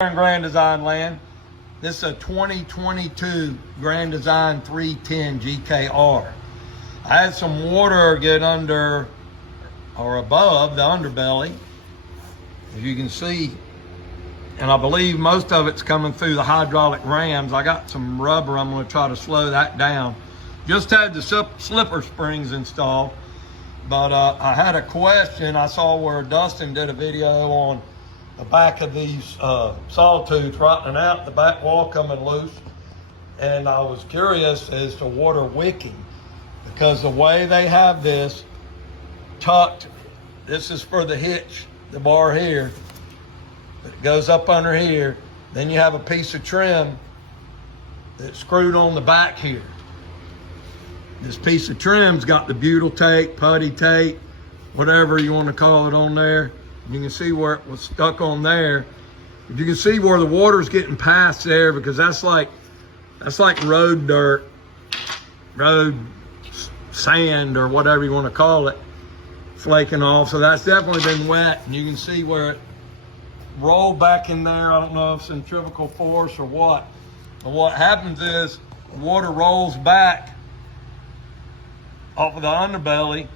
Grand Design land. This is a 2022 Grand Design 310 GKR. I had some water get under or above the underbelly, as you can see, and I believe most of it's coming through the hydraulic rams. I got some rubber, I'm going to try to slow that down. Just had the slipper springs installed, but I had a question. I saw where Dustin did a video on the back of these sawtooths rotting out, the back wall coming loose, and I was curious as to water wicking, because the way they have this tucked, this is for the hitch, the bar here, it goes up under here, then you have a piece of trim that's screwed on the back here. This piece of trim's got the butyl tape, putty tape, whatever you want to call it on there. You can see where it was stuck on there. You can see where the water's getting past there, because that's like road dirt, road sand, or whatever you want to call it, flaking off. So that's definitely been wet, and you can see where it rolled back in there. I don't know if centrifugal force or what. But what happens is the water rolls back off of the underbelly.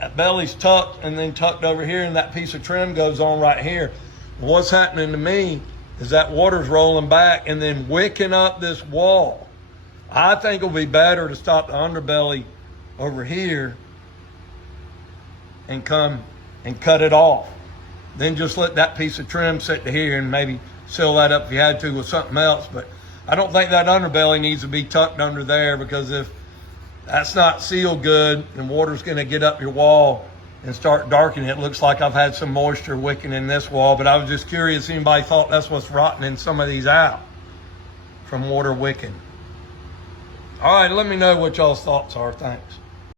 That belly's tucked and then tucked over here, and that piece of trim goes on right here. What's happening to me is that water's rolling back and then wicking up this wall. I think it'll be better to stop the underbelly over here and come and cut it off. Then just let that piece of trim sit to here and maybe seal that up if you had to with something else. But I don't think that underbelly needs to be tucked under there, because if that's not sealed good and water's going to get up your wall and start darkening it. It looks like I've had some moisture wicking in this wall, but I was just curious if anybody thought that's what's rotting in some of these out from water wicking. All right, let me know what y'all's thoughts are. Thanks.